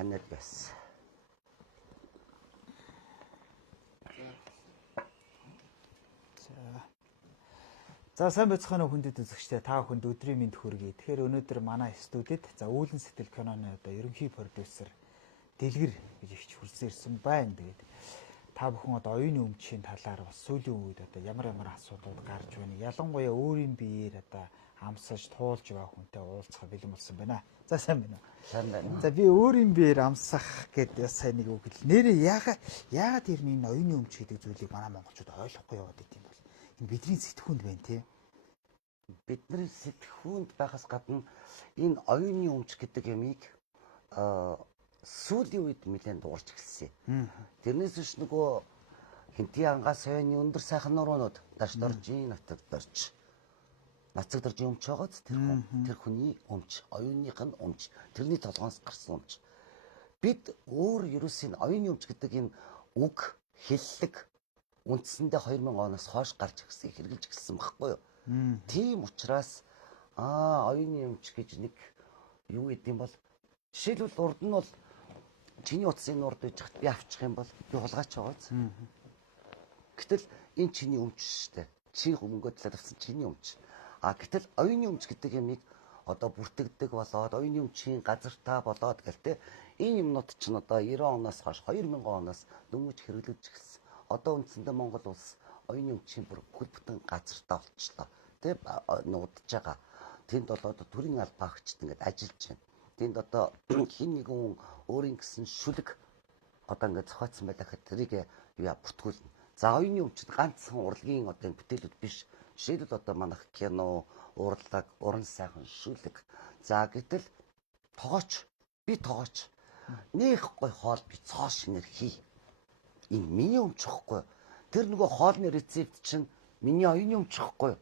ханаад байсан. За сайн байцгаана уу хүндэт үзэгчдээ та бүхэнд өдрийн мэнд хүргэе. Тэгэхээр өнөөдөр манай студид үүлэн сэтгэл киноны ерөнхий продюсер Дэлгэр гэж ихч хүрсэн ирсэн байна. Тэгээд та бүхэн оюуны өмчийн талаар бас сүүлийн үед ямар асуудлууд гарч байна. Ялангуяа өөрийн биеэр амсаж туулж байгаа хүнтэй уулзах бэлэн болсон байна. За сайн байна уу? Сайн байна. За би өөрийн биеэр амсах гэдэг сайн нэг үг л. Нэрээ яагаад энэ оюуны өмч гэдэг зүйлийг манай монголчууд ойлгохгүй яваад идэв юм бол. Энэ бидний сэтгүүнд байна тий. Бидний сэтгүүнд байхаас гадна энэ оюуны өмч гэдэг ямиг сүүлийн үед нэлээд дуурч эхэлсэн. Тэрнээс биш нөгөө хинти ангаас соёны өндөр сайхан нуруунууд даш доржийн нацагдорж өмч байгааз тэр хүний өмч, оюуных нь өмч, тэрний толгоноос гарсан өмч. Бид өөр ерөөсөө оюуны өмч гэдэг энэ үг хэллэг үндсэндээ 2000 оноос хойш гарч ирсэн хэрэгжилж эхэлсэн байхгүй юу? Тийм учраас оюуны өмч гэж нэг юу гэдэм бол жишээлбэл урд нь бол чиний утсын урд байж хат би авчих юм бол би хулгайч байгааз. Гэтэл энэ чиний өмч шүү дээ. Чи хөнгөө талаар авсан чиний өмч. Гэтэл оюуны өмч гэдэг ямиг одоо бүртгэдэг болоод оюуны өмчийн газартаа болоод гэл те энэ юмнууд чинь одоо 90 оноос хойш 2000 оноос дөнгөж хэрэглэж эхэлсэн. Одоо үндсэндээ Монгол улс оюуны өмчийн бүр бүхэл бүтэн газартаа болчихлоо. Тэ нуудаж байгаа. Тэнд бол одоо төрийн албаагчд ингээд ажиллаж байна. Тэнд одоо хин нэгэн хүн өөрийн гэсэн шүлэг одоо ингээд зохиоцсон байлаа гэхэд тэрийг бүртгүүлнэ. За оюуны өмчид ганцхан урлагийн одоо бүтээлүүд биш. Жишээлбэл одоо манайх кино, урлаг, уран сайхан шүлэг. За гэтэл би тоогооч. Нэх гой хоол би цоо шинээр хий. Энэ миний өмч ихгүй. Тэр нөгөө хоолны рецепт чинь миний оюуны өмч ихгүй.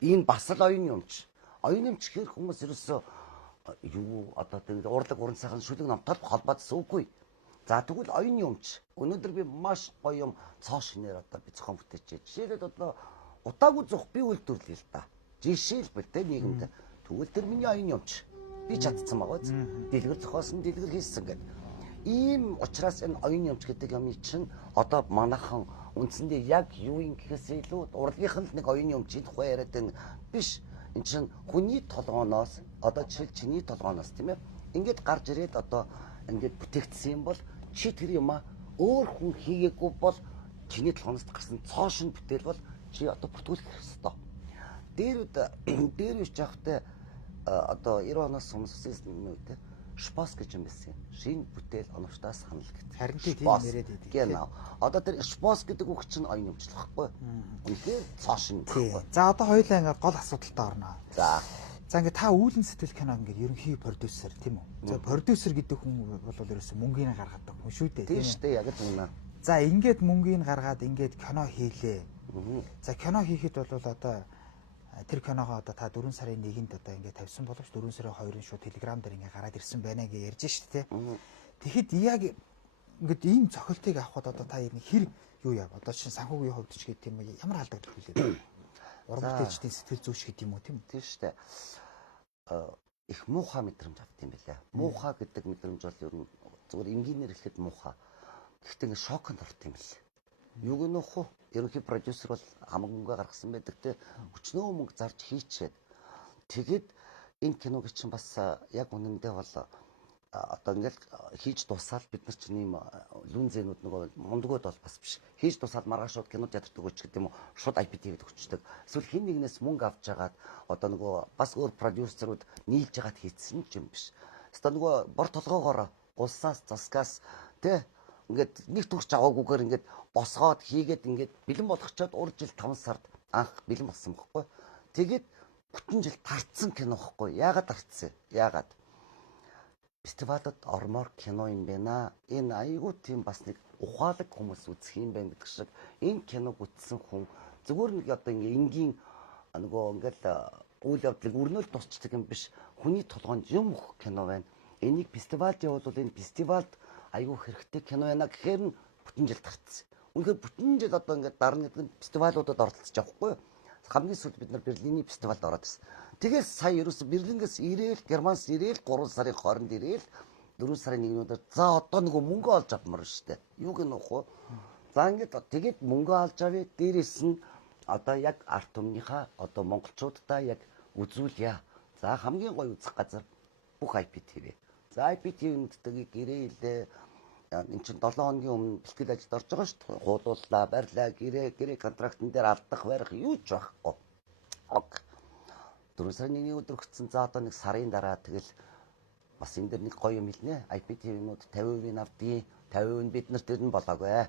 Энэ бас л оюуны өмч. Оюуны өмч гэхэр хүмүүс ерөөсөө юу одоо тэр урлаг уран сайхан шүлэг номтой холбоодсон үгүй. За тэгвэл оюуны өмч. Өнөөдөр би маш гоё юм цоо шинээр одоо би зохион бүтээч. Жишээлбэл одоо утаагүй зөх би үйлдвэрлэе л да. Жишээлбэл тэ нийгэмд тэгвэл тэр миний оюуны өмч. Би чадсан байгаа биз. Дэлгэр зохиосон, дэлгэр хийсэн гэдэг. Ийм учраас энэ оюуны өмч гэдэг юм чинь одоо манайхан үндсэндээ яг юу юм гэхээс илүү урлагийнх нь нэг оюуны өмчийн тухай яриад байна биш. Энд чинь хүний толгооноос одоо жишээл чиний толгооноос тийм ээ. Ингээд гарч ирээд одоо ингээд бүтээгдсэн юм бол чи тэр юм өөр хүн хийгээгүй бол чиний толгооноос гарсан цоошин бүтээл бол чи одоо бүртгүүлэх хэрэгтэй. Дээр үеч явахтай одоо 90 оноос өмнө үетэй шпос гэж юм байсан. Шинэ бүтээл оновчтоос ханал гэдэг. Харин тийм яриад байдаг. Genau. Одоо тэр шпос гэдэг үг чинь оюуны өмчлөх байхгүй. Үнэхээр цоошин байхгүй. За одоо хоёулаа ингээд гол асуудалтай орно. За ингээд та үүлэн сэтгэл кино ингээд ерөнхий продюсер тийм үү? За продюсер гэдэг хүн бол ерөөсөө мөнгөний гаргадаг хүн шүү дээ. Тийм шүү дээ. Яг үнэ. За ингээд мөнгөний гаргаад ингээд кино хийлээ. За кино хийхэд бол одоо тэр киногоо одоо та 4 сарын 1-нд одоо ингээд тавьсан боловч 4 сарын 2-нд шууд телеграм дээр ингээд гараад ирсэн байна гэж ярьж штэ тий. Тэгэхэд яг ингээд ийм цохилтыг авахд одоо та хэр юу яав? Одоо чинь санхүүгийн хувьд ч гэдэг юм ямар алдагдал хүлээ. Уран бүтээлчдийн сэтгэл зүйч гэдэг юм уу тийм үү? Тийм штэ. Их муухай мэдрэмж авт юм билээ. Муухай гэдэг мэдрэмж бол ер нь зүгээр энгийнээр хэлэхэд муухай. Гэхдээ ингээд шоконд орт юм билээ. Юу гэнөх вэ? Ерөнхий продюсер бол хамаагүй гаргасан байдаг те өчнөө мөнгө зарж хийчээд тэгэд энэ киног чинь бас яг үнэндээ бол одоо ингээл хийж дуусаад бид нар чинь ийм лүнзэнүүд нөгөө мундгууд бол бас биш хийж дуусаад маргааш шууд кино театрт өгөөч гэдэг юм уу шууд IPTV-д өгчдөг. Эсвэл хин нэгнээс мөнгө авч жагаад одоо нөгөө бас өөр продюсерүүд нийлж жагаад хийцсэн юм биш. Одоо нөгөө бор толгоогоор улсаас засгаас те ингээд нэг төгсч аваагүйгээр ингээд босгоод хийгээд ингээд бэлэн болгочоод урд жил 5 сард анх бэлэн болсон байхгүй. Тэгээд бүтэн жил тарцсан кино байхгүй. Яагаад тарцсан? Яагаад? Фестивалд ормоор кино юм байна. Энэ айгүй тийм бас нэг ухаалаг хүмүүс үзэх юм байна гэдэг шиг энэ киног үзсэн хүн зүгээр нэг одоо ингээд энгийн нөгөө ингээд үйл явдлыг өрнөөл тусчдаг юм биш. Хүний толгойд юм өгөх кино байна. Энийг фестивалд явуулвал энэ фестивалд айгүй хэрэгтэй кино байна гэхээр нь бүтэн жил тарцсан. Үнэхээр бүтэн жил одоо ингээд дарна гэдэг нь фестивалуудад оролцож авахгүй юу? Хамгийн сүүлд бид нар Берлиний фестивалд ороод ирсэн. Тэгээс сая ерөөсө Берлингээс ирээл, Германс ирээл, 3 сарын хооронд ирээл 4 сарын 1-ний өдөр за одоо нөгөө мөнгө олж авмаар штэ. Юу гэнэ вэ? За ингээд тэгээд мөнгө олж авъя. Дээрээс нь одоо яг арт түмнийхаа одоо монголчуудаа яг үзүүлье. За хамгийн гоё үзэх газар бүх IPTV. За IPTV-ийн гэрээ эн чинь 7 хоногийн өмнө бэлтгэл ажилд орж байгаа шүү дээ. Хуулууллаа, барьлаа, гэрээ контрактн дээр алдах барих юу ч байхгүй. 4 сарын 1-ний өдөр өгсөн. За одоо нэг сарын дараа тэгэл бас энэ дэр нэг гоё юм хэлнэ. IPTV-нууд 50% авдгийг, 50% бид нарт тэр нь болоогүй.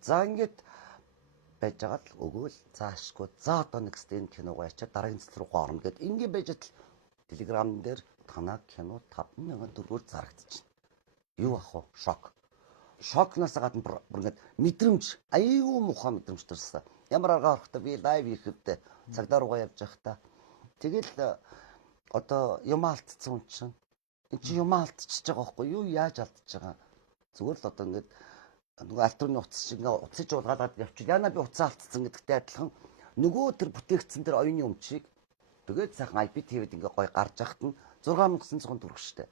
За ингээд байж байгаа л өгөөл заашгүй. За одоо нэг стенд киног ачаад дараагийн цэцэл рүү орно гэд ингээд байж тал телеграм дээр танаа кино 50000 төгрөгөөр зарагдчихна. Юу ах вэ? Шок. Шокноос гадна бүр ингээд мэдрэмж, аюу муухай мэдрэмж төрсөн. Ямар арга орохдоо би лайв хийхдээ цагдаа руугаа явж байхдаа тэгэл одоо юм алдсан юм чинь. Энд чи юм алдчихж байгаа байхгүй юу? Яаж алдчихж байгаа? Зүгээр л одоо ингээд нөгөө альтрууны утас шиг уцаж уулгаад явчих. Яна би уцаа алдсан гэдэгтэй адилхан нөгөө тэр бүтээгдсэн тэр оюуны өмчийг тэгээд сайхан IPTV-д ингээд гоё гарч яхад нь 6900 төгрөг штэ.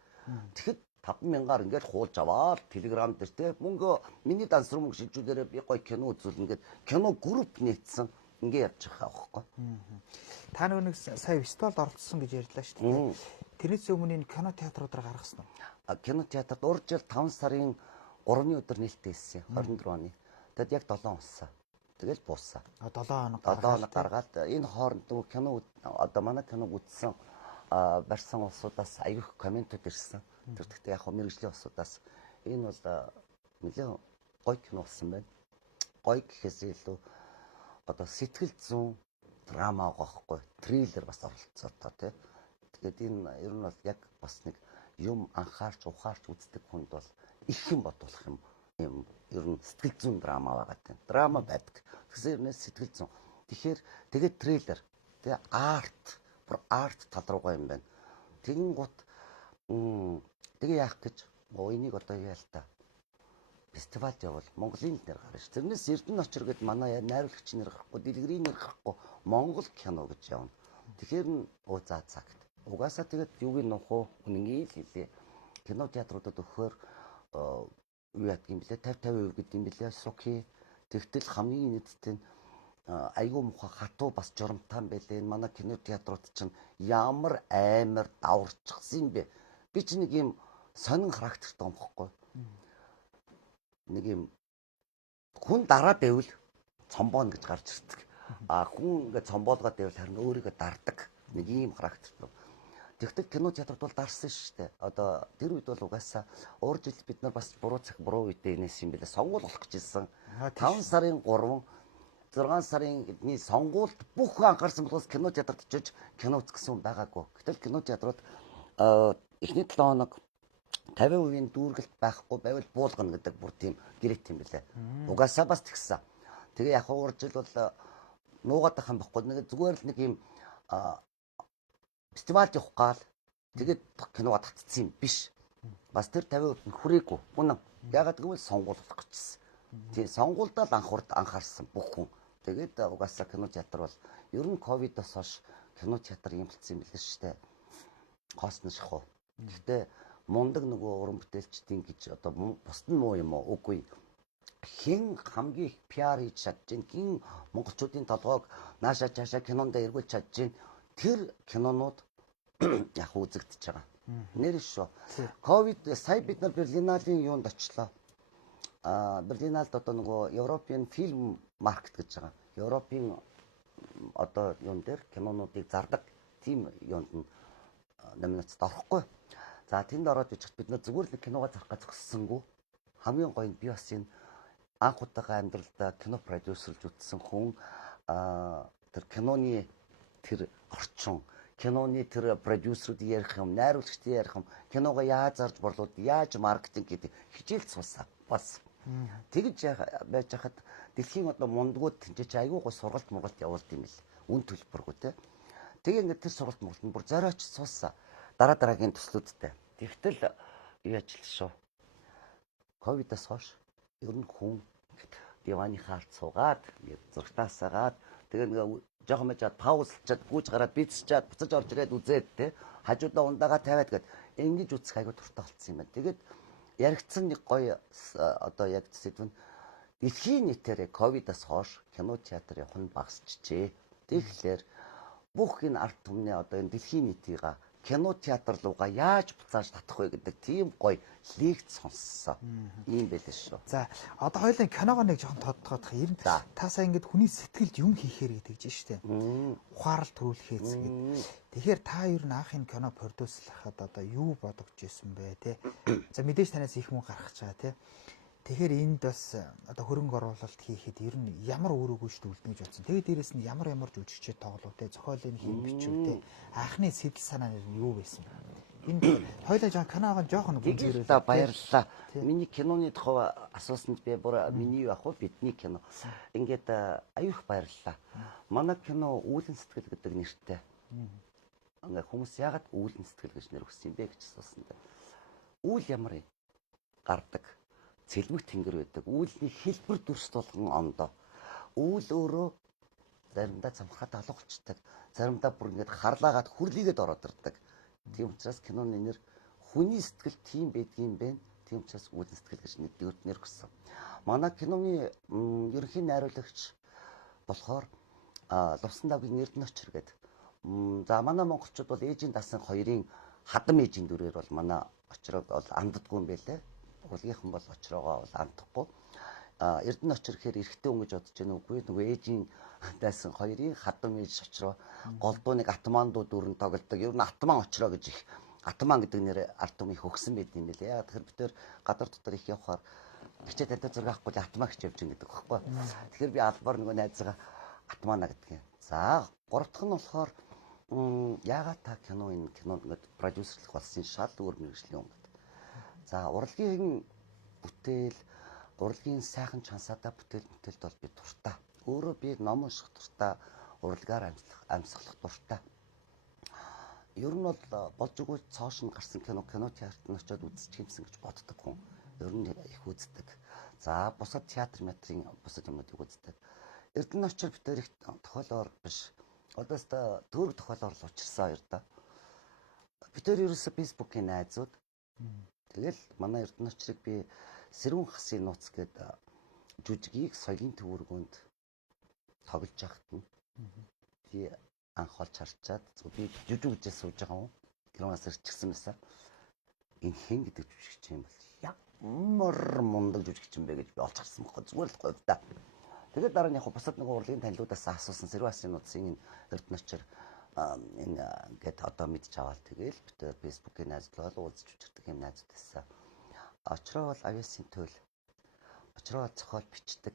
Тэгэхэд 50000-аар ингээд хуулж аваад телеграм дээр те мөнгө миний дансруу мөнгө шилжүүлээрээ би гоё кино үзүүлнэ гэд кино групп нээсэн ингээд явж байгаа байхгүй. Та нэг сая фестивалд оролцсон гэж ярьлаа шүү дээ. Тэрнээс өмнө энэ кино театруудаар гаргасан уу? Кино театрт урд жил 5 сарын 3-ны өдөр нээлттэй хийсэн. 24 оны. Тэгэд яг 7 унсаа. Тэгэл буусаа. 7 хоног 7 хоног гаргаад энэ хооронд нөгөө кино одоо манай киног үзсэн барьсан улсуудаас аяг комментууд ирсэн. Тэр гэхдээ яг мэрэгжлийн улсуудаас энэ бол нэлээд гоё кино болсон байна. Гоё гэхээс илүү одоо сэтгэл зүйн драма байгаа байхгүй. Триллер бас оролцоотой тий. Тэгээд энэ ер нь бол яг бас нэг юм анхаарч ухаарч үздэг хүнд бол их юм бодуулах юм ер нь сэтгэл зүйн драма байгаа тийм. Драма байдаг. Тэгэхээр нэ сэтгэл зүйн. Тэгэхээр тэгээд трейлер тэгээ арт тал руугаа юм байна. Тэгин гут тэгээ яах гэж энийг одоо яа л та фестивалд явал Монголын нэр гарна ш. Тэрнээс Эрдэнэ очир гэд манай найруулагч нэр гарахгүй, дэлгэрийн нэр гарахгүй Монгол кино гэж явна. Тэгэхээр за цагт. Угаасаа тэгээд юуг нь нөх үнэнгийн л хэлээ. Кино театруудад өгөхөөр юу яадаг юм блэ 50% гэдэг юм блэ суки. Тэгтэл хамгийн нийтдээ айгүй муха хатуу бас журамтай юм байлээ. Манай кино театрууд чинь ямар амар даварчихсан юм бэ? Би ч нэг юм сонин характертай юм бохгүй. Нэг юм хүн дараа байвал цомбоон гэж гарч ирдэг. Хүн ингээд цомбоолгоод байвал харин өөрийгөө дардаг. Нэг ийм характертай. Тэгтэл кино театрт бол дарсан шүү дээ. Одоо тэр үед бол угаасаа урд жил бид нар бас буруу үедээ инээс юм билээ. Сонгуул болох гэж ирсэн. 5 сарын 3, 6 сарын эдний сонгуульд бүх анхаарсан болохоос кино театрт очиж кино үзсэн байгаагүй. Гэтэл кино театрууд эхний 7 хоног 50% дүүргэлт байхгүй байвал буулгана гэдэг бүр тийм гэрээт юм билээ. Угаасаа бас тэгсэн. Тэгээ яг урд жил бол нуугаад байх юм баггүй. Нэг зүгээр л нэг юм фестивалд явах гал тэгээд киногоо татцсан юм биш. Бас тэр 50% нь хүрээгүй. Үнэн. Ягаад гэвэл сонгуул болох гэжсэн. Тийм сонгуульдаа л анхаарсан бүх хүн. Тэгээд угаасаа кино театр бол ер нь ковидоос хойш кино театр юм болцсон юм билээ шүү дээ. Хоосно шахуу. Гэхдээ мундаг нөгөө уран бүтээлчдийн гэж одоо бусд нь муу юм уу? Үгүй. Хэн хамгийн их PR хийж чадчихээн, хэн монголчуудын толгойг наашаа чаашаа кинонд эргүүлж чадчихээн. Тэр кинонууд яг үзэгдэж байгаа. Нэр шүү. Ковид сая бид нар Берлиналын юунд очлоо. Берлиналд одоо нөгөө Европын фильм маркет гэж байгаа. Европын одоо юун дээр кинонуудыг зардаг тийм юунд номинацид орохгүй. За тэнд ороод ижихт бид нар зүгээр л киногоо зарах гэж зогссонгүй. Хамгийн гоё нь би бас энэ анх удаага амьдралдаа кино продюсерлж үзсэн хүн тэр киноны тэр орчин, киноны тэр продюсерүүд ярих юм, найруулагчдын ярих юм, киногоо яаж зарж борлууд, яаж маркетинг гэдэг хичээл цуусаа бас. Тэгж байж хахад дэлхийн одоо мундгууд тэнцэж айгүй гоо сургалт явуулт юм бэл. Үн төлбөргүй те. Тэгээ ингээд тэр сургалт нь бүр зориоч цуусаа. Дараагийн төслүүдтэй. Тэгтэл юу ажил шүү. Ковидоос хойш ер нь хүн диваны хаард суугаад, зургатаасаагаад тэгээ нэг жоохон мэж паузлчаад гүйж гараад бицчаад буцаж орж ирээд үзээд те. Хажуудаа ундаага тавиад гээд Ингэж үзэх аягүй дуртай болсон юм байна. Тэгээд яригдсан нэг гоё одоо яг сэдв нь дэлхийн нийтээр ковидоос хойш кино театр явах нь багасчихжээ. Тэгэхээр бүх энэ ард түмний одоо энэ дэлхийн нийтийг кино театр руугаа яаж буцааж татах вэ гэдэг тийм гоё лекц сонссон. Ийм байлээ шүү. За одоо хоёулаа киногоо нэг жоохон тодтоодох. Ер нь таасаа ингэж хүний сэтгэлд юм хийхээр гэдэг чинь шүү дээ. Ухаарал төрүүлэхээс гэдэг. Тэгэхээр та ер нь анх энэ кино продюсерлахад одоо юу бодогч ирсэн бэ те? За мэдээж танаас их мөнгө гаргаж байгаа те. Тэгэхээр энд бас одоо хөрөнгө оруулалт хийхэд ер нь ямар үр өгөөжтэй үлдэнэ гэж бодсон. Тэгээд дээрэс нь ямар жүжигчтэй тоглов те, зохиолын хэм бичиг те, анхны сэтэл санаа нь юу байсан бэ? Энд хоёулаа жаа киногоо жоохон гүнзгийрээ баярлалаа. Миний киноны тухай асуусанд би бүр миний юу ах вэ? Бидний кино. Ингээд аюух баярлалаа. Манай кино Үүлэн сэтгэл гэдэг нэртэй. Ингээ хүмүүс яагаад Үүлэн сэтгэл гэж нэр өгсөн юм бэ гэж асуусан. Үйл ямар юм? Гардаг. Цэлмэг тэнгэр байдаг. Үүлний хэлбэр дүрс болгон ондоо. Үүл өөрөө заримдаа цамхаад алгуулцдаг. Заримдаа бүр ингэж харлаагаад хүрлийгээд ороод ирдэг. Тийм учраас киноны нэр хүний сэтгэл тийм байдгийм бэ. Тийм учраас Үүлэн сэтгэл гэж нэр өгсөн. Манай киноны ерөнхий найруулагч болохоор Лувсан давгийн Эрдэнэ очир гэдэг. За манай монголчууд бол ээжийн дасан хоёрын хадам ээжийн дүрээр бол манай очрог бол анддаггүй юм байлээ. Хулгийнхан бол очроогоо бол андахгүй. Эрдэнэ очир гэхээр эрэгтэй хүн гэж бодож байна үгүй. Нөгөө ээжийн дайсан хоёрын хадам ээж очроо голдууныг атмандуу дүрэн тоглодог. Ер нь атман очроо гэж их атман гэдэг нэр ард түмэн их өгсөн байт юм билээ. Яг тэгэхээр бид тээр гадар дотор их явхаар хичээ тантай зураг авахгүй атман гэж явж байгаа гэдэг байхгүй. Тэгэхээр би албаар нөгөө найзгаа атмана гэдэг юм. За гурав дахь нь болохоор яагаад та кино энэ кинонд ингээд продюсерлах болсон шал өөр мэргэжлийн юм. За урлагийн бүтээл, урлагийн сайхан чансаатаа бүтээлд бол би дуртай. Өөрөө би ном унших дуртай, урлагаар амьсгалах дуртай. Ер нь бол болж өгөө цоош нь гарсан кино театрт нь очиод үзчих юмсан гэж боддог хүн. Ер нь их үздэг. За бусад театр метрийн бусад юмнуудыг үздэг. Эрдэнэ очир битэр их тохиолоор биш. Одоос та төр тохиолоор л учирсан хоёр да. Битэр ерөөсө фэйсбүүкийн найзууд. Тэгэл манай Эрдэнэ очрыг би Сэрүүн хасын нууц гэдэг жүжигийг соёлын төвөргөнд тоглож байхад нь би анх олж харчаад би жүжиг үзэж сууж байгаа юм. Гэрнээс ирчихсэн байсан. Энэ хэн гэдэг жүжигч юм бол ямар мундаг жүжигч юм бэ гэж би олж харсан байхгүй зүгээр л говьда. Тэгээд дараа нь яг бусад нэг урлагийн танилуудаас асуусан Сэрүүн хасын нууцын Эрдэнэ очир энэ ингээд одоо мэдж аваад тэгэл бид фэйсбүүкийн найзлал уулзч үчирдэг юм найзууд байсан. Очроо бол авиасын төөл. Очроо зохиол бичдэг.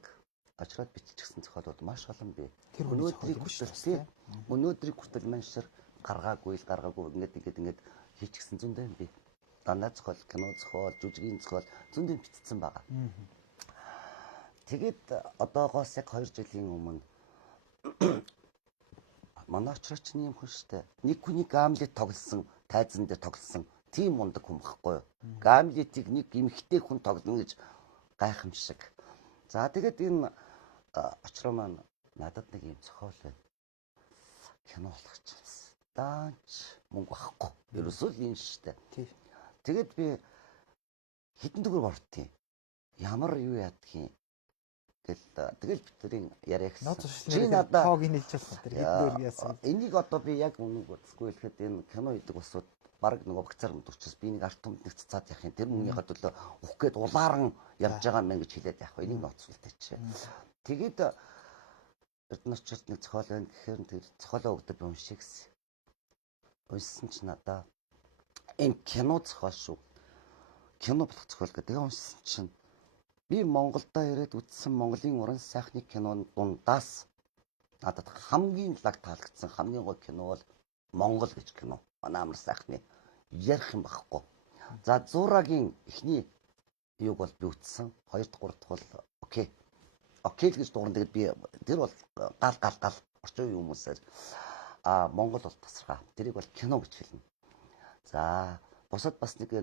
Очроод биччихсэн зохиол бол маш олон бий. Өнөөдрийг хүртэл маншир гаргаагүй ингээд хийчихсэн зөндөө юм бий. Дандаа зохиол, кино зохиол, жүжигийн зохиол зөндөө бичсэн байгаа. Тэгээд одоогоос яг 2 жилийн өмнө манай очрооч юм хүн штэ. Нэг хүний Гамлет тоглосон, тайзан дээр тоглосон тийм мундаг хүн багхгүй юу? Гамлетийг нэг эмхтэй хүн тоглоно гэж гайхамшиг. За тэгээд энэ очроо маань надад нэг юм зохиол байна. Кино болгож чамс. Даанч мөнгө байхгүй. Ерөөсөө л юм штэ. Тэгээд би хэдэн төгрөг ортыг ямар юу яадгийг тэгэл бидний яриа гэсэн. Чи надад тоог нийлж болох тэр хэднээр яасан. Энийг одоо би яг үнэн үзэхгүй хэлэхэд энэ кино хийдэг усуд баг нөгөө багцаар мөдөрчөөс би нэг арт түмэнд нэг цацаад явах юм. Тэр мөнгөний төлөө ухах гээд улааран явж байгаа юм гэж хэлээд явах. Энийг ноцволтой чи. Тэгээд Эрдэнэ очирт нэг зохиол байна гэхээр тэр зохиолоо өгдөг юм шиг гэсэн. Уншсан ч надаа энэ кино зохиол шүү. Кино болох зохиол гэдэг уншсан чинь би Монголдо ирээд үзсэн Монголын уран сайхны киноны дундаас надад хамгийн лаг таалагдсан хамгийн гоё кино бол Монгол гэж кино. Манай амар сайхны ярих юм багхгүй. За Зурагийн эхний юуг бол би үзсэн. 2 дахь 3 дахь бол окей. Окей гэж дуурна. Тэгээд би тэр бол гал орчин үеийн хүмүүсээр Монгол бол тасархаа. Тэрийг бол кино гэж хэлнэ. За бусад бас нэг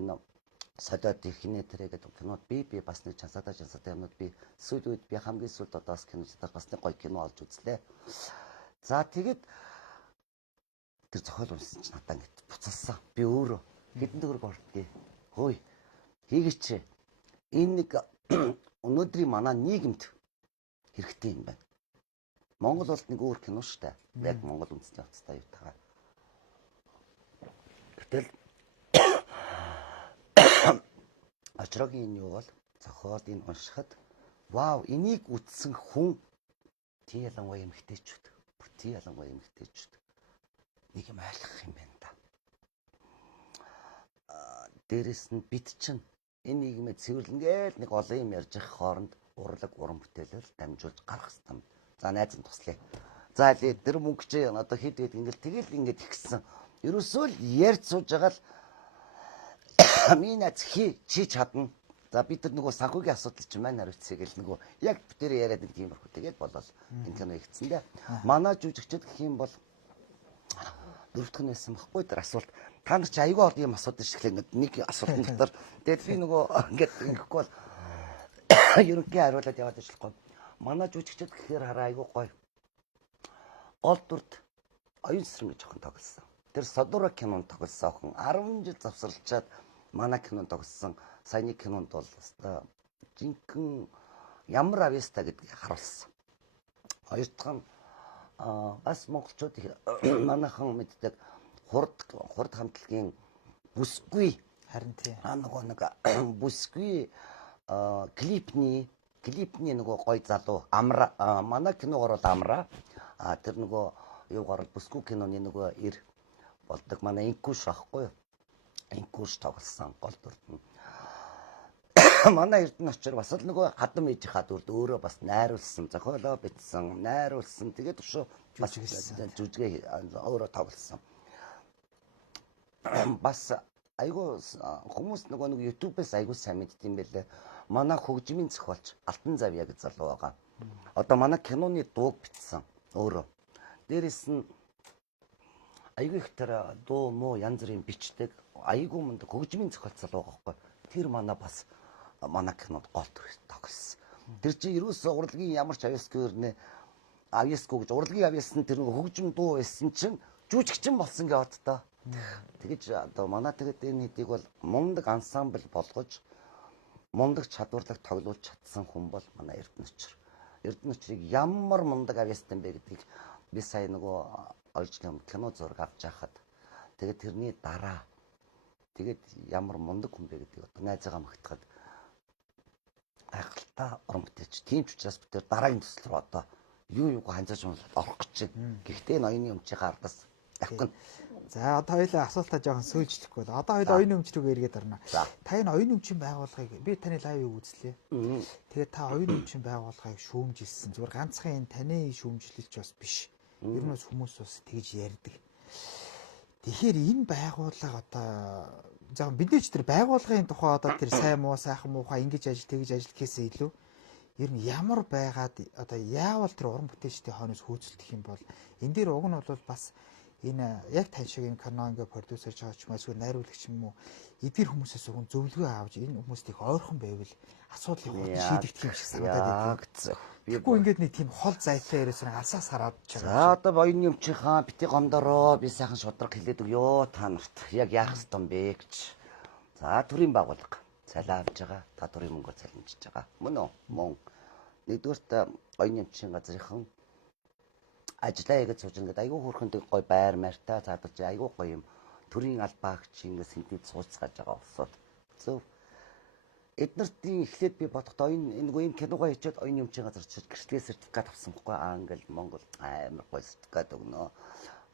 солиод ихний тэрэ гэдэг кинод би бас нэг чансаатай юмнууд би сүүл үед би хамгийн сүүлд одоос киночдаар бас нэг гоё кино олж үзлээ. За тэгээд тэр зохиол уншсан чинь надаа ингэж буцалсан. Би өөрөө Хэдэн төгрөг ордгийг. Хөөе. Хийгээч. Энэ нэг өнөөдрийн манай нийгэмд хэрэгтэй юм байна. Монгол бол нэг өөр кино шүү дээ. Яг Монгол үндэсний утастай юу тагаа. Гэтэл очрогийн энэ юу бол зохиол энэ уншихад вау, энийг үтсэн хүн тий ялангуяа эмэгтэйчүүд. Бүр тий ялангуяа эмэгтэйчүүд. Нэг юм ойлгох юм байна да. Дээрэс нь бид чинь энэ нийгмээ цэвэрлэнгээл нэг олон юм ярьж явах хооронд урлаг уран бүтээлэл дамжуулж гарах хэрэгтэй. За найз нь туслая. За лээ тэр мөнгө чи одоо хэд ингээл тэгэл ихсэн. Ерөөсөө л ярьж сууж байгаа л минь аз чи чадна. За бид нар нөгөө санхүүгийн асуудал чинь маань хариуцъя гэл нөгөө яг бүтээр яриад нэг тиймэрхүү тэгээд болол энэ кино ихсэн дээ. Манай жүжигчд гэх юм бол дөрөвдөх нь байсан байхгүй тэр асуулт. Та нар чи аягүй олон юм асуудаг шиг л нэг асуултын дотор тэгээд би нөгөө ингээд ингэхгүй бол ерөнхий хариулаад яваад ажиллахгүй. Манай жүжигчд гэхээр хараа аягүй гоё. Гол дүрд оюун сэрэн гэж охин тоглосон. Тэр Содора кинонд тоглосон охин 10 жил завсарлчаад манай кинонд тоглосон. Саяны кинонд бол жинхэнэ ямар авьяастай гэдгийг харуулсан. Хоёр дахь нь бас монголчууд манайхан мэддэг хурд хамтлагийн бүсгүй Харин тий. нөгөө нэг бүсгүй клипний нөгөө гой залуу амра манай киногоор бол амра тэр нөгөө юугаар бүсгүй киноны нөгөө ир болдог манай инкуш ахгүй юу инкуш тоглосон гол дүрд нь манай эрдэнэ очир бас л нөгөө хадам ээжийнхаа дүрд өөрөө бас найруулсан зохиолоо бичсэн найруулсан тэгээд өшөө бас жүжигээ өөрөө тоглосон бас айгуу хүмүүс нөгөө нэг YouTube-ээс айгуу сайн мэддэм байлээ. Манай хөгжмийн зохиолч Алтан Завья гэж залуу байгаа. Одоо манай киноны дууг бичсэн өөрөө. Дээрээс нь айгуу их тэр дуу муу янз бүрийн бичдэг айгуу мундаг хөгжмийн зохиолч залуу байгаа байхгүй. Тэр манай бас манай кинонд гол тоглосон. Тэр чинь ерөөсөө урлагийн ямар ч авьяасгүй нэ авьяасгүй гэж урлагийн авьяас нь тэр хөгжим дуу байсан чинь жүжигчин болсон гэдэг одоо. Тэгэж одоо манай тэгээд энэ хэдийг бол мундаг ансамбл болгож мундаг чадварлаг тоглуулж чадсан хүн бол манай Эрдэнэ Учир. Эрдэнэ Учирыг ямар мундаг авьяастай бэ гэдгийг би сая нөгөө олжлын кино зураг авч яхад тэгээд тэрний дараа тэгээд ямар мундаг хүн бэ гэдгийг одоо найзаагаа магтахад гайхалтай уран бүтээлч. Тийм ч учраас бид дараагийн төсөл рүү одоо юу ханзаж орох гэж байна. Гэхдээ энэ оюуны өмчийн ардаас давхин. За одоо хоёлаа асуултаа жоохон сөөлжлөхгүй бол одоо хоёлаа оюуны өмч рүүгээ эргээд орно. Та энэ оюуны өмчийн байгууллагыг би таны лайвыг үзлээ. Тэгээд та оюуны өмчийн байгууллагыг шүүмжилсэн. Зүгээр ганцхан энэ таны шүүмжлэлч бас биш. Ер нь бас хүмүүс бас тэгж ярьдаг. Тэгэхээр энэ байгууллага одоо за бидний ч тэр байгууллагын тухай одоо тэр сайн муу сайхан муухай ингэж ажил тэгж ажил гэхээсээ илүү ер нь ямар байгаад одоо яавал тэр уран бүтээлчдийн хойноос хөөцөлдөх юм бол энэ дээр уг нь бол бас энэ яг тань шиг энэ кино ингээ продюсерж байгаа ч юм уу найруулагч юм уу эдгээр хүмүүсээс уг нь зөвлөгөө авч энэ хүмүүст их ойрхон байвал асуудлыг хурдан шийдэгдэх юм шиг санагдаад байна. Тэгэхгүй ингээд нэг тийм хол зайтай ерөөсөө алсаас хараад байгаа. За одоо оюуны өмчийнхаа бити гомдороо би сайхан шудраг хэлээд өгөө та нарт. Яг яах ёстой юм бэ гэж. За төрийн байгууллага цалин авч байгаа. Та төрийн мөнгөөр цалинжиж байгаа. Мөн үү? Мөн. Нэгдүгээрт оюуны өмчийн газрынхан ажиллаа гэж сууж ингээд айгүй хөрхөнд гой байр мартай заадалж айгүй гоё юм төрийн албаагч ингээд сэнтэд сууцгааж байгаа болсоод зөв эднэртийн эхлээд би бодохдоо энэ киногоо хийчихэд оюуны өмчийн газар чиж гэрчлэгээ сертификат авсан байхгүй ингээл Монгол амар гоё сертификат өгнө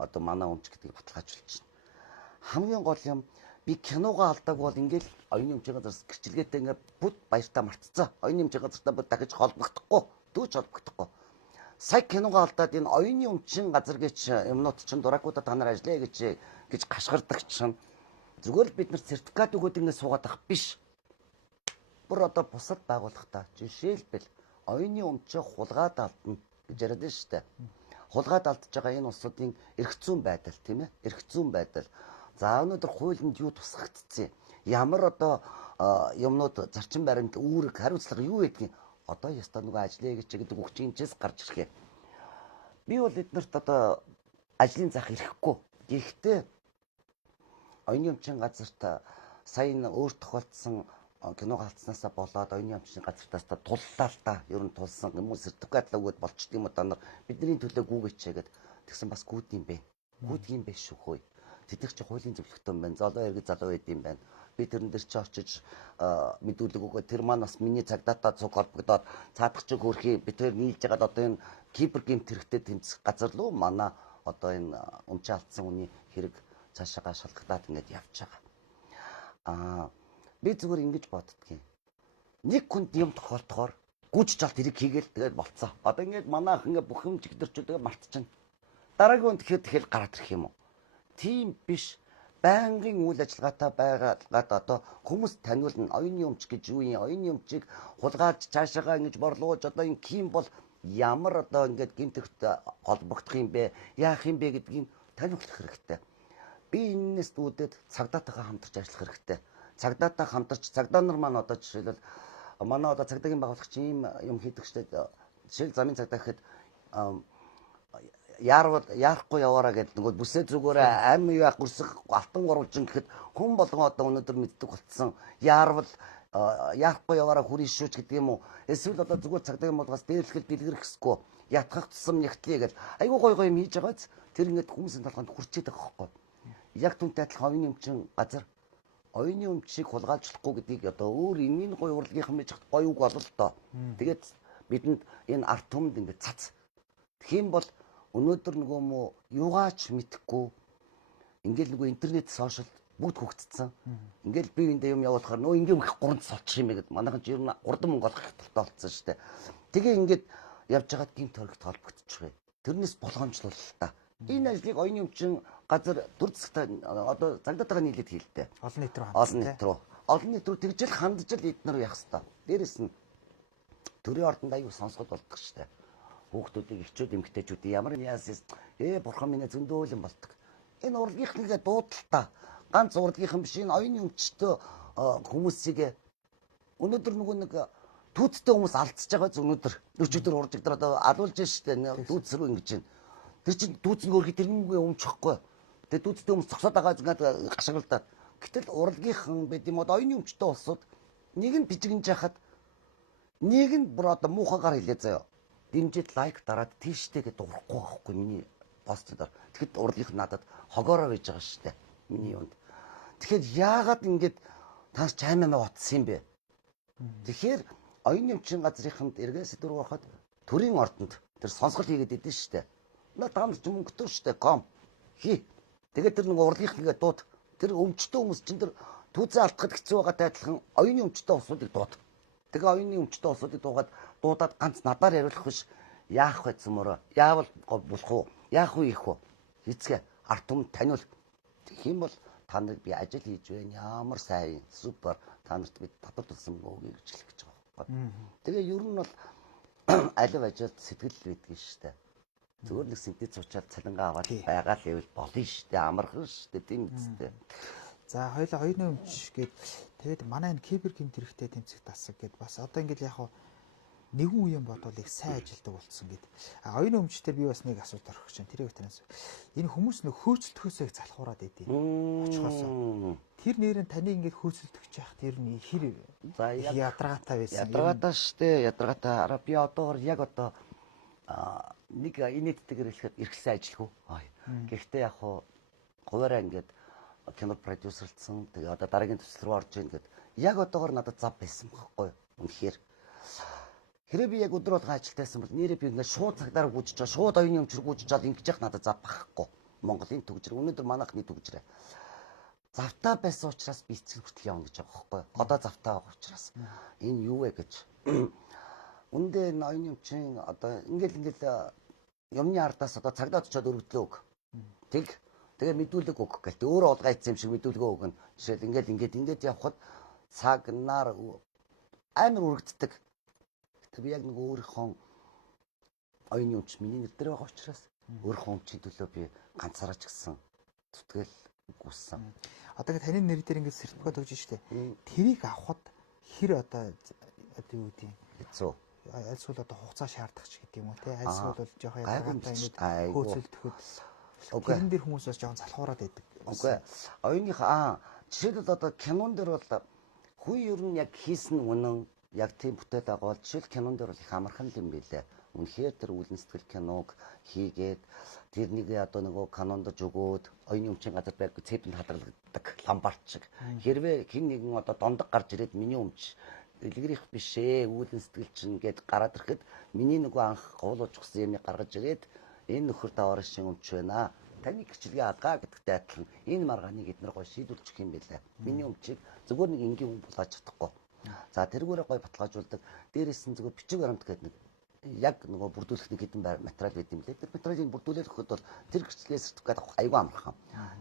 одоо манай өмч гэдгийг баталгаажуулж байна хамгийн гол юм би киногоо алдааг бол ингээл оюуны өмчийн газараас гэрчлэгээтэй ингээд бүд баяртаа мартцсан оюуны өмчийн газартаа бүд дахиж холбогдохгүй дүүж холбогдохгүй сая киногоо алдаад энэ оюуны өмчийн газар гэж юмнууд чинь дуракуудаа та нар ажиллая гэж гашгардаг чинь зүгээр л бид нар сертификат өгөөд ингэ суугаад ах биш. Бүр одоо бусад байгууллагатай жишээлбэл оюуны өмчөө хулгаад алдна гэж яриад байна шүү дээ. Хулгаад алдж байгаа энэ улсуудын эрх зүйн байдал тийм ээ эрх зүйн байдал. За өнөөдөр хуулинд юу тусгагдсан ямар одоо юмнууд зарчим баримт үүрэг хариуцлага юу гэдгийг одоо яста нөгөө ажиллая гэдэг үгчинчээс гарч ирэхээ. Би бол эднэрт одоо ажлын зах ирэхгүй. Гэхдээ оюуны өмчийн газарт сая энэ өөр тохиолдсон кино галцснаасаа болоод оюуны өмчийн газартаас туллаа л та. Ер нь тулсан юм уу сертификатлаа өгөөд болчдөг юм одоо бидний төлөө гүгээчээ гэд тэгсэн бас гүйд юм бэ. Гүйд юм бэ шүү хөөе. Тэдгээр чи хуулийн зөвлөгтөн байна. Залуу иргэд залуу байд юм байна. Би тэрэн дээр чи очиж мэдүүлэг өгөө тэр маань бас миний цагдаатай цуг холбогдоод цаадах чиг хөрхий би тэр нийлж байгаа одоо энэ кибер гэмт хэрэгтэй тэмцэх газар руу манай одоо энэ өмчөө алдсан хүний хэрэг цаашаа шалгагдаад ингэж явж байгаа. Би зүгээр ингэж боддгийн. Нэг хүнд юм тохиолдохоор гүйж жалт хэрэг хийгээл тэгээд болцоо. Одоо ингэж манайх ингэ бүх юм чигдэрчүүдээ мартчихна. Дараагийн хүнд тэгэхээр гараад ирэх юм уу? Тийм биш. Байнгын үйл ажиллагаатай байгаагаад одоо хүмүүс таниулна. Оюуны өмч гэж юу юм? Оюуны өмчийг хулгайлж цаашаагаа ингэж борлуулж одоо энэ ким бол ямар одоо ингэж гинтэгт холбогдох юм бэ? Яах юм бэ гэдгийг таниулах хэрэгтэй. Би энэс дүүдэд цагдаатайгаа хамтарч ажиллах хэрэгтэй. Цагдаатай хамтарч цагдаа нар маань одоо жишээлбэл манай одоо цагдаагийн байгуулагч ийм юм хийдэг штэ. Жишээл замын цагдаа гэхэд яарахгүй яваараа гэдэг нөгөө бүсээ зүгээрээ ам яах гүрсэх алтан гурвалжин гэхэд хүн болгон одоо өнөөдөр мэддэг болцсон. Яарвал яахгүй яваараа хүрэн шүүч гэдэг юм уу? Эсвэл одоо зүгээр цагдаагийн болгоос дээрлэхэл дэлгэрэх хэсгүй ятгах тусам нягтлээ гэж айгүй гой юм хийж байгааз тэр ингээд хүмүүсийн толгойд хүрчээд байгаа хөөхгүй. Яг түнтэй адилхан оюуны өмчин газар оюуны өмчийг хулгайлжлахгүй гэдгийг одоо өөр энийн гой урлагийнхан байж хат гой үг болол л доо. Тэгээд бидэнд энэ арт түмэнд ингээд цац. Тэгэх юм бол өнөөдөр нөгөө мó юугаач мэдхгүй ингээл нөгөө интернет сошиал бүгд хөгжцсөн. Ингээл бие биендээ юм явуулахаар нөө ингээм их гуранд солчих юм гээд манайхан ч ер нь урдан Монгол хэтэлтэй болцсон шүү дээ. Тэгээ ингээд явж байгаад гинт төрөгт холбогдчих вэ. Тэрнээс болгоомжлол та. Энэ ажлыг оюуны өмчин газар дүр зэгтэй одоо цагдаатай нийлээд хийлдэ. Олон нийт рүү хандсан. Олон нийт рүү тэгжэл хандж л эднэр явах хэвээр. Дээрэс нь төрийн ордонд аюу сонсгол болдог шүү дээ. Хүүхдүүдийг эхчүүд эмгтээчүүд ямар яасээс бурхан минь зөндөөлөн болдог. Энэ урлагийнхныгаа дуудалтаа ганц урлагийнхан биш энэ оюуны өмчтөө хүмүүсийг өнөөдөр нөгөө нэг түүцтэй хүмүүс алдчихж байгаа зү өнөөдөр өчигдөр уржигдөр одоо алуулж штэ түүц рүү ингэж байна. Тэр чинь түүц нь өөрхий тэрнгүй өмчихгүй. Тэгээ түүцтэй хүмүүс зогсоод байгаа ингээд гашгалтаад. Гэтэл урлагийнхан байд юм одоо оюуны өмчтөө улсууд нэг нь бижигнж яхад нэг нь бүр одоо муухагаар хэлээ заяа. Дэмжиж лайк дараад тийштэйгээ дуурахгүй байхгүй миний постдоор. Тэгэхэд урлагийнх надад хогоороо байж байгаа шүү дээ. Миний юунд. Тэгэхээр яагаад ингэж таас чаймаа утсан юм бэ? Тэгэхээр оюуны өмчийн газрынханд эргээ сэдвэр байхад төрийн ордонд тэр сонсгол хийгээд идэв шүү дээ. Надад ч мөнгөтэй шүү дээ. Ком хий. Тэгээд тэр нэг урлагийнхныгаа дууд. Тэр өмчтэй хүмүүс чинь тэр түүзээ алдахад хэцүү байгаатай адилхан оюуны өмчтэй усуудыг дууд. Тэгээ оюуны өмчтэй усуудыг дуудаад ганц надаар яриулах биш. Яах вэ зөмөрөө? Яавал болох уу? Яах вэ их үү? Эцгээ арт түмэнд таниул. Тэгэх юм бол та нарыг би ажил хийж байна. Ямар сайн, супер. Та нарт би татвар төлсөн мөгий гэж хэлэх гэж байгаа байхгүй. Тэгээ ер нь бол алив ажилд сэтгэл байдгийн штэ. Зүгээр нэг синтез уучаад цалингаа аваад байгаа л ивэл болно штэ. Амархан штэ тийм үстэй. За хоёлаа оюуны өмч гээд тэгээд манай энэ кибер гэмт хэрэгтэй тэмцэх тасаг гээд бас одоо ингээд яг нэгэн үеийн бодвол их сайн ажилдаг болсон гээд. Оюуны өмчтөр би бас нэг асуулт орох гэж байна. Тэрийг танаас энэ хүмүүс нөх хөөцөлтөхөөсөө залхуураад идэв. Очихоосоо. Тэр нэрэн таны ингээд хөөцөлтөх яах тэр нь хэр ядаргаатай байсан. Ядаргаатай штэ. Ядаргаатай. Би одоогор яг одоо нэг инээдтэйгээр хэлэхэд эрхлсэн ажилгүй. Гэхдээ яг хуваараа ингээд кино продюсерлцсан. Тэгээ одоо дараагийн төсөл рүү орж ийн гэд яг одоогор надад зав байсан байхгүй юу. Үнэхээр хэрэг би яг өдөр болгон ажилтайсан бол нэрээ би ингээд шууд цагдаар гүйжиж байгаа. Шууд оюуны өмчрөг гүйжиж байгаа ингэж яах надад зав байхгүй. Монголын төгжрэг өнөөдөр манайхны төгжрээ. Завтаа байсан учраас би эцэг хүртэл явна гэж байгаа байхгүй юу. Одоо завтаа байгаа учраас энэ юу вэ гэж. Үндэ энэ оюуны өмчийн одоо ингээл юмны ардаас одоо цагдаа очиод өргөдлөө өг. Тэгээ мэдүүлэг өг гэлээ. Өөрөө олгайцсан юм шиг мэдүүлэг өгнө. Жишээл ингээд явхад цаг нар амар үргэлждэг. Гэтэ би яг нэг өөрийнхөө оюуны өмч миний нэр дээр байгаа учраас өөрийнхөө өмчийн төлөө би ганцаараа ч гэсэн зүтгэл гүйсэн. Одоо таны нэр дээр ингээд сертификат өгж штэ. Тэрийг авахд хэр одоо юу гэдэг юм хэцүү. Альсвал одоо хугацаа шаардах ч гэдэг юм уу те. Альсвал бол жоох ядаргаатай ингээд хөөцөлдөхөд. Тэрэн дээр хүмүүс бас жоохон залхуураад байдаг. Үгүй оюуныхаа жишээлбэл одоо кинон дээр бол хүү ер нь яг хийсэн үнэн яг тийм бүтээл байгаа бол жишээл кинон дээр бол их амархан юм билээ. Үнэхээр тэр үйл сэтгэл киног хийгээд тэрнийг одоо нөгөө канондож өгөөд оюуны өмчийн газар байг цэпэнд хадгалдаг ламбарт шиг. Хэрвээ хин нэгэн одоо дондог гарч ирээд миний өмч дэлгэрэх биш ээ үйл сэтгэл чинь гээд гараад ирэхэд миний нөгөө анх гуулж өгсөн юмыг гаргаж ирээд энэ нөхөр даваар шин өмч байна. Таны гэрчлэгээ алгаа гэдэгтэй адилхан энэ маргааныг эднэр гой шийдвэрлэх юм байлаа. Миний өмчийг зүгээр нэг энгийн хүн болгож чадахгүй. За тэргүүрээ гой баталгаажуулдаг. Дээрээс нь зүгээр бичиг баримт гэдэг нэг яг нөгөө бүрдүүлэх нэг хэдэн материал байт юм лээ. Тэр материалыг бүрдүүлэх хөөхд бол тэр гэрчлэгээ сертификат авах аюул амархан.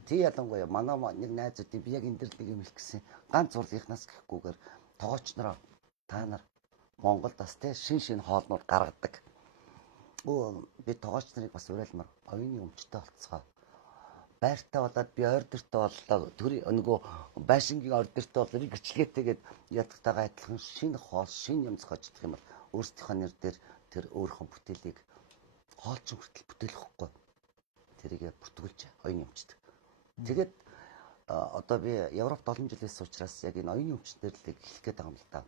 Тэг ялангуяа манай нэг найзуудын би яг энэ дэр нэг юм хэлэх гэсэн ганц зурлынхнаас гэхгүйгээр тоогооч нараа та нар Монголд бас те шин хоолнууд гаргадаг. Би тоогооч нарыг бас уриалмаар оюуны өмчтэй болцгоо. Байртай болоод би ордертэй боллоо. Тэр нөгөө байшингийн ордертэй болоо би гэрчлэгээтэйгээд ядтайгаа адилхан шинэ хоол, шинэ юм зохиождох юм бол өөрсдийнхөө нэр дээр тэр өөрийнхөө бүтээлийг хоолчин хүртэл бүтээлэхгүй. Тэрийг бүртгүүлж оюуны өмчтэй. Тэгээд одоо би Европт олон жилээс учраас яг энэ оюуны өмчтөн дээр л хэлэх гээд байгаа юм л да.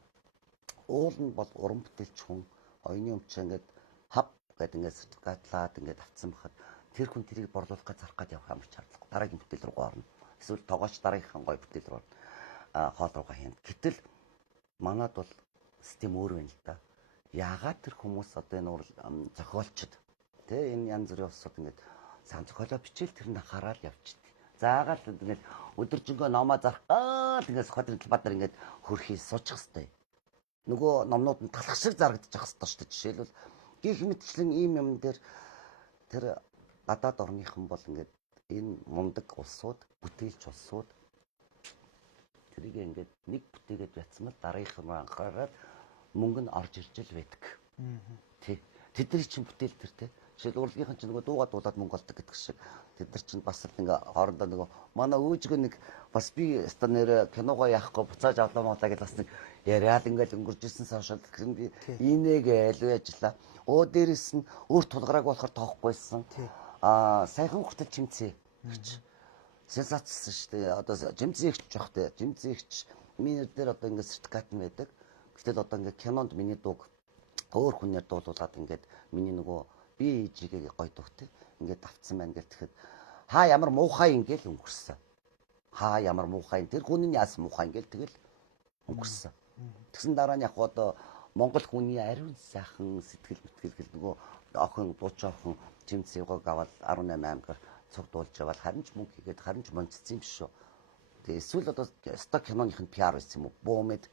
Уул нь бол уран бүтээлч хүн оюуны өмч ингээд хав гэдэг ингээд сертификатлаад ингээд авцсан бахад тэр хүн тэрийг борлуулах гэж зарах гэж явах ямар ч шаардлагагүй. Дараагийн бүтээл рүү орно. Эсвэл тоогооч дараагийнхаа гой бүтээл рүү хоол руугаа хийнэ. Гэтэл манад бол систем өөр байна л да. Яагаад тэр хүмүүс одоо энэ зохиолчд тий энэ янз бүрийн улсууд ингээд сан зохиолоо бичээл тэрнд хараад явчихдаг. Заагаад ингээд өдөржингөө номоо зархаад ингээд сохиолын талбар ингээд хөрхий суучих хэвээр. Нөгөө номнууд нь талах шиг зарагдчих хэвээр шүү дээ. Жишээлбэл гих мэтчлэн ийм юм дээр тэр гадаад орныхан бол ингээд энэ мундаг улсууд, бүтээлч улсууд тэрийг ингээд нэг бүтээгээд ятсмал дараагийнх нь анхаарал мөнгө нь орж ирж л байдаг. Тий. Тэдний чинь бүтээл төр тий. Жишээл урлагийнхан чинь нөгөө дуугаад дуулаад мөнгө олдог гэдэг шиг. Тэд нар чинь бас л ингээ хоорондоо нөгөө манай өөжгөө нэг бас би өстө нэр киногоо яахгүй буцааж авлаа моолаа гэж бас нэг яриад ингээл өнгөрж ирсэн сошиал би инээгээл ажиллаа. Дээрээс нь өөр тулгарааг болохоор тоохгүй байсан. Сайхан хүртэл чимцээ гэж сенсацсан шүү дээ. Одоо жимцээ ихч жоох те. Жимцээ ихч миний дээр одоо ингээ сертификат нь байдаг. Гэтэл одоо ингээ кинонд миний дууг өөр хүнээр дуулуулад ингээд миний нөгөө би ээжигээ гоё дуугтай ингээд давцсан байна гэл тэгэхэд хаа ямар муухай ингээл өнгөрсөн. Хаа ямар муухай тэр хүний яас муухай ингээл тэгэл өнгөрсөн. Тэгсэн дараа нь яг одоо Монгол хүний ариун сайхан сэтгэл мэтгэл нөгөө охин дууч охин жимцээгөөг аваад 18 аймгаар цуг дуулж яваад харин ч мөнгө хийгээд харин ч монцсон юм шүү. Тэгээ эсвэл одоо сток киноных нь PR байсан юм уу? Бөөмэд.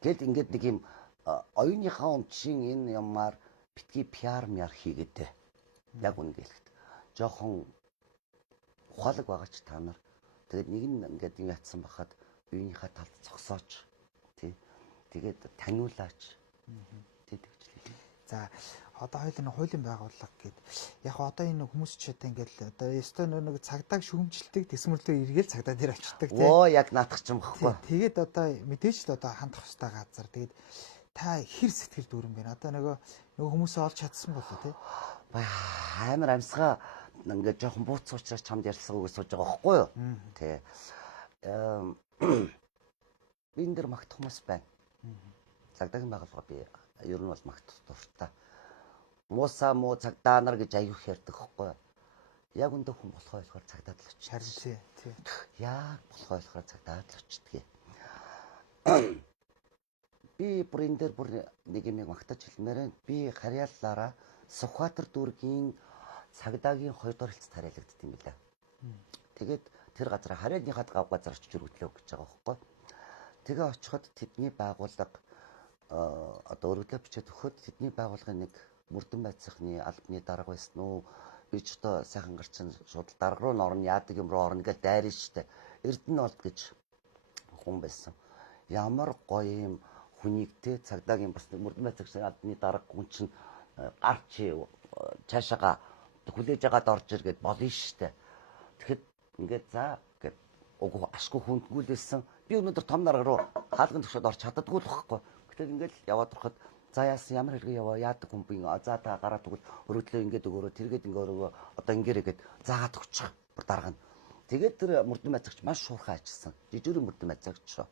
Гэт ингээд нэг юм оюуныхаа өмчийн энэ юмар битгий PR хийгээдээ. Яг үнэ гэлэхэд. Жохон ухаалаг байгаа ч та нар. Тэгээд нэг нь ингээд юм ятсан бахад оюуныхаа талд зогсооч. Тий. Тэгээд таниулаач. Тий тэгчлээ. За одоо хоёулын хуулийн байгууллага гээд яг одоо энэ хүмүүс ч одоо ингээл одоо ёстой нэг цагдаа шүүмжилдэг тэсмэрлөө эргээл цагдаа дээр очдаг тийм. Оо яг наадах ч юм багхгүй. Тэгээд одоо мэдээж л одоо хандах хөстэй газар. Тэгээд та хэр сэтгэл дүүрэн байна. Одоо нөгөө хүмүүсээ олж чадсан болоо тий. Амар амьсгаа ингээд жоохон бууц уучраа чамд ярьсан үг сууж байгаа байхгүй юу? Тий. Би энэ дэр магтах хүмүүс байна. Цагдаагийн байгууллага би ер нь бол магтах дуртай. Муусаа муу цагдаа нар гэж аюух ярьдаг хөхгүй. Яг өндөө хүн болохоо болохоор цагдаад л очиж. Харин тий. Яг болохоо болохоор цагдаад л очдөг. Би бүрэн дээр бүр нэг юм магтаж хэлмээрэн би харьяаллаараа Сүхбаатар дүүргийн цагдаагийн 2 дахь хэлц тариалагдд юм билээ. Тэгээд тэр газар харьяалныхад гав газар очиж өргөдлөө гэж байгаа хөхгүй. Тэгээ очиход тэдний байгууллага одоо өргөдлөө бичээд өгөхөд тэдний байгууллагын нэг мөрдөн байцаахны албаны дарга байсан уу? Би ч одоо сайхан гарчин шууд дарга руу н орно, яадаг юм руу орно гэж дайрна штэ. Эрдэнэ олд гэж хүн байсан. Ямар гоё юм хүнийг те цагдаагийн бас мөрдөн байцаагчны албаны дарга хүн чинь гарч цаашаага хүлээж агаад орж иргээд болно штэ. Тэгэхэд ингээд за гэд уг ашгүй хүндгүүлсэн. Би өнөөдөр том дарга руу хаалган төгшөд орч чаддаггүй л байхгүй. Гэтэл ингээд яваад ороход за яасан ямар хэрэг яваа яадаг хүн би за та гараа тэгвэл өргөдлөө ингээд өгөөрөө тэргээд ингээд өргөө одоо ингээрээгээд заагаад өгчих бүр дарга нь Тэгээд тэр мөрдөн байцаагч маш шуурхай ажилласан. Жижигхэн мөрдөн байцаагч шүү.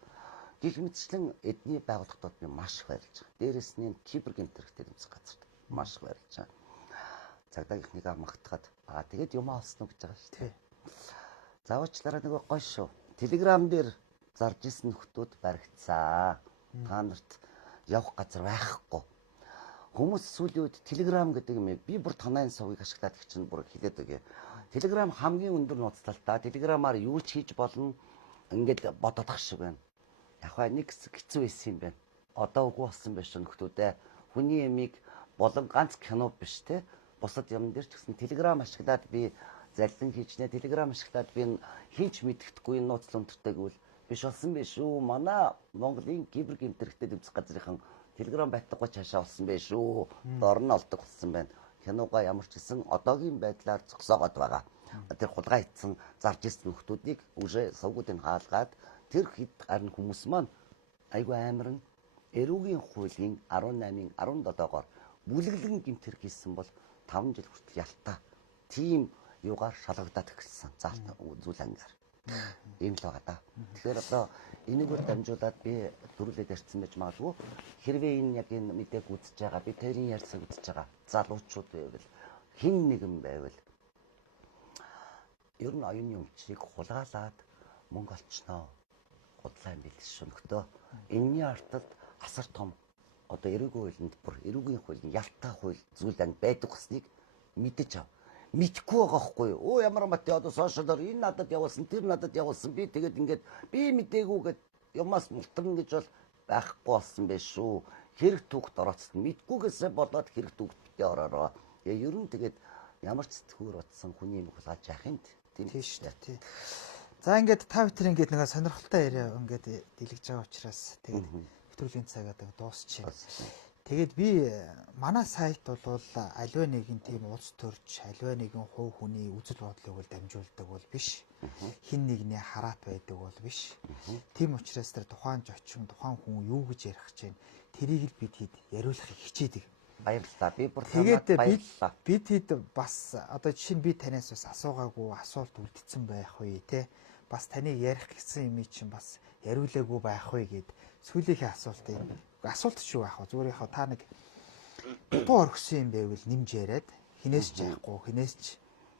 Гэх мэтчлэн эдний байгууллагатууд би маш их баярлаж байгаа. Дээрээс нь кибер гэмтрэхтэй тэмцэх газарт маш их баярлаж байгаа. Цагдаагийнхныг магтахад тэгээд юм олсон гэж байгаа шүү дээ. Заавчлаараа нөгөө гоё шүү. Телеграм дээр зарж исэн нөхдүүд баригдсан. Та нарт явах газар байхгүй. Хүмүүс сүүлийн үед Telegram гэдэг юм би бүр танайн сувгийг ашиглаад их чинь бүр хэлээд өгье. Telegram хамгийн өндөр нууцлалтай. Telegram-аар юу ч хийж болно. Ингээд бодох шиг байна. Яг нэг хэцүү байсан юм байна. Одоо үгүй болсон байж нөхдүүдээ хүний ямиг болон ганц кино биш те. Бусад юм дээр ч гэсэн Telegram ашиглаад би заллин хийчнэ. Telegram ашиглаад би хийж мэддэхгүй нууцлал өндөртэй гэвэл биш болсон биш үү? Манай Монголын кибер гэмтрэхтэй тэмцэх газрынхан Telegram байтугай цаашаа олсон байх шүү. Дор нь олдог болсон байна. Киногаа ямар ч гэсэн одоогийн байдлаар зогсоогоод байгаа. Тэр хулгай хийсэн зарж ирсэн нөхдүүдийг уже сувгуудыг хаалгаад тэр хэд гарна хүмүүс маань айгүй амар нь эрүүгийн хуулийн 18-ын 17-оор бүлэглэн гэмт хэрэг хийсэн бол 5 жил хүртэл ялтаа. Тийм юугаар шалгагдаад эхэлсэн. Заалт зүйл ангаар. Ийм л байгаа да. Тэгэхээр одоо энийгээр дамжуулаад би дөрүлээд ярьсан байж магадгүй. Хэрвээ энэ яг энэ мэдээг үзэж байгаа, би тэрийн ярьсаг үзэж байгаа залуучууд байвал хин нэгэн байвал ер нь оюуны өмчийг хулгайлаад мөнгө олчноо. Худлаа юм билээ шүү нөхдөө. Энэний артад асар том одоо эрүүгийн хуулинд бүр эрүүгийн хуулийн ялтаа хууль зүйл анги байдаг гэснийг мэдэж ав. Мэдхгүй байгаа хгүй юу? Оо ямар мат одоо сошиалор энэ надад явуулсан, тэр надад явуулсан. Би тэгээд ингээд би мдэггүйгээд юмас мултран гэж бол байхгүй болсон байх шүү. Хэрэг түүхт орооцсон. Мэдгүйгээсээ болоод хэрэг түүхт битээ ороороо. Ер нь тэгээд ямар ч сэтгүүр утсан хүний юм хулгайлж яах юм тийм шүү дээ. Тий. За ингээд та бүхэн ингээд нэг сонирхолтой яриа ингээд дэлгэж байгаа учраас тэгээд нэвтрүүлгийн цагаа дуусчих. Тэгээд би манай сайт бол аливаа нэгэн тийм улс төрч, аливаа нэгэн хувь хүний үзэл бодлыг бол дамжуулдаг бол биш. Хин нэгний хараат байдаг бол биш. Тийм учраас тэр тухайн зочин, тухайн хүн юу гэж ярих гэж байна. Тэрийг л бид хэд яриулахыг хичээдэг. Баярлалаа. Би бүр тэгээд бид хэд бас одоо жишээ нь би танаас бас асуугаагүй асуулт үлдсэн байх вэ те. Бас таныг ярих гэсэн юм чинь бас яриулаагүй байх вэ гэд сүүлийнхээ асуулт ч юу аах вэ? Зүгээр яхаа та нэг дуу орхисон юм байвал нэмж яриад хинээс ч яахгүй, хинээс ч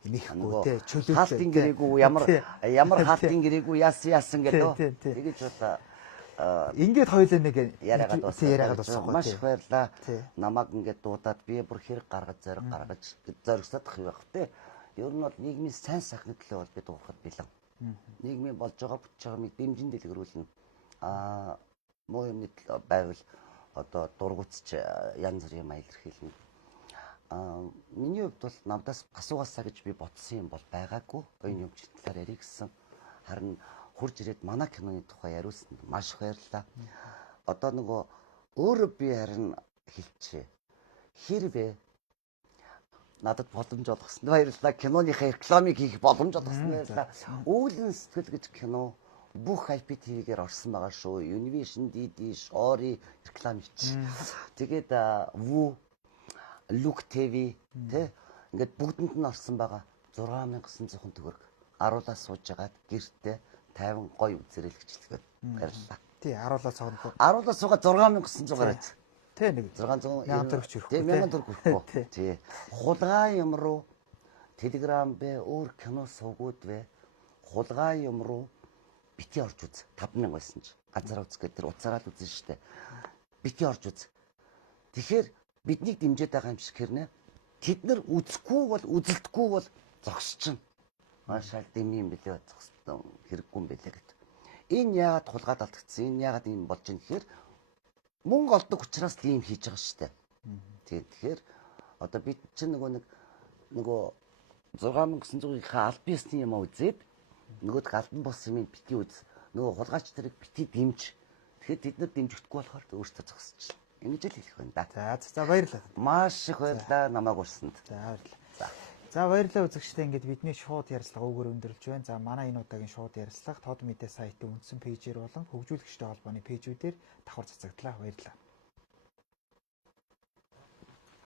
эмихгүй те чөлөөтэй. Хаалтын гэрээгүй ямар хаалтын гэрээгүй яасан гэдэг. Тэгэж удаа ингээд хоёулаа нэг яриагаад дуусгах. Маш их баярлаа. Намайг ингээд дуудаад би бүр хэрэг гаргаж зоригсоод ах юм байх те. Ер нь бол нийгмийн сайн сайхны төлөө бол би дуурахад бэлэн. Нийгмийн болж байгаа бүтэж байгаа мэд дэмжин дэлгэрүүлнэ. Муу юмны байвал одоо дургуцч янз бүрийн маяг илэрхийлнэ. Миний хувьд бол намдаас асуугаасаа гэж би бодсон юм бол байгаагүй. Оюуны өмчийн талаар ярих гэсэн. Харин хурж ирээд манай киноны тухай яриулсанд маш их баярлалаа. Одоо нөгөө өөрөө би харин хэлчихье. Хэрвээ надад боломж олгосон баярлалаа. Киноныхаа рекламыг хийх боломж олгосон баярлалаа. Үүлэн сэтгэл гэж кино бүх IPTV-гээр орсон байгаа шүү. Univision, DD, Shori реклам хийчих. Тэгээд Woo, Look TV тэ ингээд бүгдэнд нь орсон байгаа 6900 төгрөг. Аруулаа сууж агаад гэртээ 50 гоё үзэрэлгчлэгээд баярлалаа. Тий, аруулаа цогнох. Аруулаа суугаа 6900 гараад. Тий, нэг 600 төгрөг хүрэх. Тий, 1000 төгрөг хүрэхгүй. Тий. Хулгай юм руу Telegram бэ, өөр кино сувгууд вэ? Хулгай юм руу бити орж үз. 5000 байсан ч ганцаараа үзэх гэдэг тэр уцаараа л үзэн штэ. Бити орж үз. Тэгэхээр биднийг дэмжиж байгаа юм шиг хэрнэ. Тэд нар үзэхгүй бол үзэлдэхгүй бол зогсчихно. Маашаал дэм юм бэлээ зогссон хэрэггүй юм бэлээ гэд. Энэ яагаад хулгайд алдагдсан? Энэ яагаад юм болж юм гэхээр мөнгө олдог учраас л ийм хийж байгаа штэ. Тэгэхээр одоо бид чинь нөгөө 6900-ийнхаа аль биесний юм үзээд нөгөөд галдан бос юм бити үз. Нөгөө хулгайч нарыг бити дэмж. Тэгэхээр тэд нар дэмжихдэггүй болохоор өөртөө зогсчихлаа. Ингэж л хэлэх байна да. За баярлалаа. Маш их баярлалаа намайг урсанд. За баярлалаа. За баярлалаа үзэгчдээ ингээд бидний шууд ярилцлага өгөр өндөрлж байна. За манай энэ удаагийн шууд ярилцлага Тод Мэдээ сайтын үндсэн пэйжээр болон хөгжүүлэгчтэй холбооны пэйжүүдээр давхар цацагдлаа. Баярлалаа.